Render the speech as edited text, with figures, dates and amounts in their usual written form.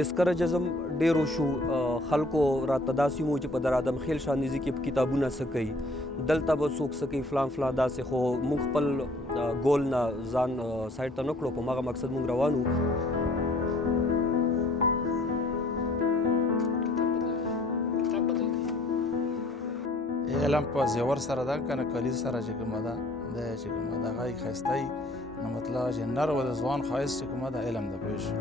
ډسکرجزم ډېر وشو. خلکو راته داسې ومو چې په در آدم خیل شانیزي کې کتابونه څه کوي، دلته به څوک څه کوي، فلان فلان داسې. خو موږ خپل ګول نه ځان سایډ ته نه کړو، په همغه مقصد موږ روان وو. علم په زیور سره ده که نه کلیز سره چې کومه ده دا چې کومه ده هغه یې ښایسته وي، نو مطلب چې نر و د ځوان ښایست چې کومه ده علم ده پوه شو.